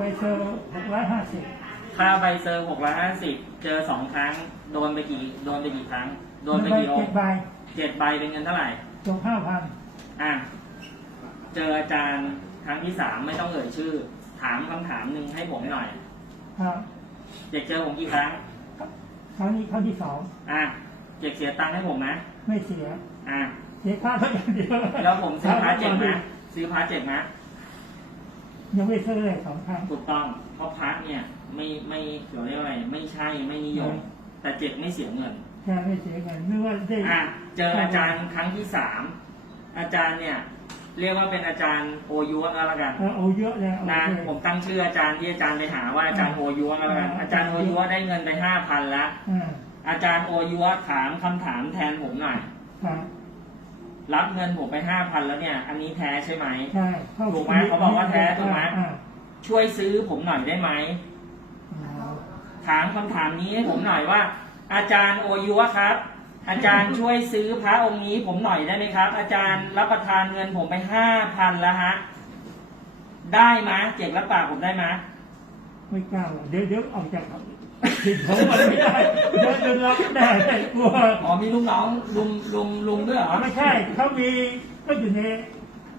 ไปเซอร์หกร้อยห้าสิบค่าใบเซอร์หกร้อยห้าสิบเจอสองครั้ง โดนไปกี่โดนไปกี่ครั้ง โดนไปกี่องเจ็ดค์ใบเจ็ดใบเป็นเงินเท่าไหร่จบห้าพันอะเจออาจารย์ครั้งที่สามไม่ต้องเอ่ยชื่อ ถามคำถามหนึ่งให้ผมหน่อยครับเด็กเจอผมกี่ครั้งครั้งนี้ครั้งที่สองอะเด็กเสียตังค์ให้ผมนะไม่เสียอะเสียค่าเท่าอย่างเดียวแล้วผมซื้อพาร์ทเจ็ดนะซื้อพาร์ทเจ็ดนะ ยังไม่ซื้อเลยสองครั้งถูกต้องเพราะพาร์ทเนี่ยไม่ไม่เกี่ยวเรียกอะไร ไม่ใช่ไม่นิยม แต่เจ็ดไม่เสียเงินแค่ไม่เสียเงินไม่ว่าได้อะเจออาจารย์ครั้งที่สามอาจารย์เนี่ย เรียกว่าเป็นอาจารย์โอยุก็แล้วกันเออเอาเยอะเลยโอนะเคผมตั้งชื่ออาจารย์ที่อาจารย์ไปหาว่าอาจารย์โอยุก็แล้วกันอ่าอาจารย์โอยุได้เงินไปห้าพันแล้วอ่าอาจารย์โอยุถามคำถามแทนผมหน่อยค รับรับเงินผมไปห้าพันแล้วเนี่ย อันนี้แท้ใช่ไหม ใช่เข้าถูกไหมเขาบอกว่าแท้ถูกไหม อ่าช่วยซื้อผมหน่อยได้ไหม อ่าถามคำถามนี้ให้ผมหน่อยว่า อาจารย์โอยุวะครับ อาจารย์ช่วยซื้อพระองค์นี้ผมหน่อยได้ไหมครับ อาจารย์รับประทานเงินผมไปห้าพันแล้วฮะ ได้ไหมเจ็บรับปากผมได้ไหมไม่กล้าหรอกเดี๋ยวเดี๋ยวออกจาก ผิดผมมันไม่ได้เดี๋ยวจะรับไม่ได้กลัวอ๋อมีลุงน้องลุงลุงลุงด้วยเหรอไม่ใช่เขามีก็อยู่ใน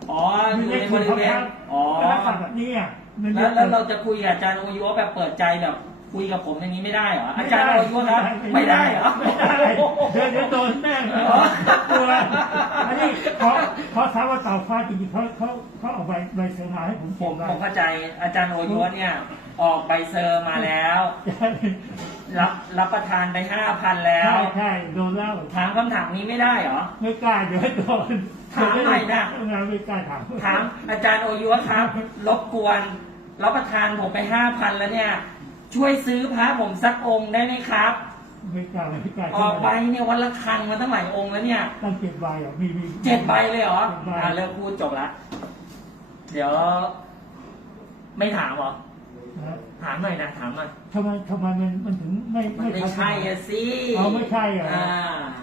อ๋ออยู่ในบริเวณอ๋อแล้วสั่งแบบนี้อะมันแล้วแล้วเราจะคุยกับอาจารย์โอยุวะแบบเปิดใจแบบคุยกับผมอย่างนี้ไม่ได้เหรออาจารย์โอยุวะครับไม่ได้เหรอไม่ได้เดี๋ยวเดี๋ยวโดนแน่เลยกลัวอันนี้เขา เขาถามว่าเต่าฟ้าจริงๆเขาเขาเขาเอาใบใบเสมาให้ผมผเขียมนไว้ผมเข้าใจอาจารย์โอยุวะเนี่ย ออกใบเซอร์มาแล้ว รับรับประทานไปห้าพันแล้วใช่ใช่โดนเล่าถามคำถามนี้ไม่ได้เหรอ ไม่กล้าเดี๋ยวโดนถามหน่อยนะ งานไม่กล้าถาม ถามอาจารย์โอยุวะครับ รบกวนรับประทานผมไปห้าพันแล้วเนี่ย ช่วยซื้อพระผมสักองค์ได้ไหมครับ ไม่กล้าไม่กล้าออกใบเนี่ยวันละครังมาตั้งหลายองค์แล้วเนี่ยตั้งเจ็ดใบอะมีมีเจ็ดใบเลยเหรอเจ็ดใบอ่าเลิกพูดจบละเดี๋ยว ไม่ถามเหรอนะถามหน่อยนะถามหน่อยทำไมทำไมมันมันถึงไม่มันไม่ทันสใช่ยอะสิเอาไม่ใช่เหรออ่อ่า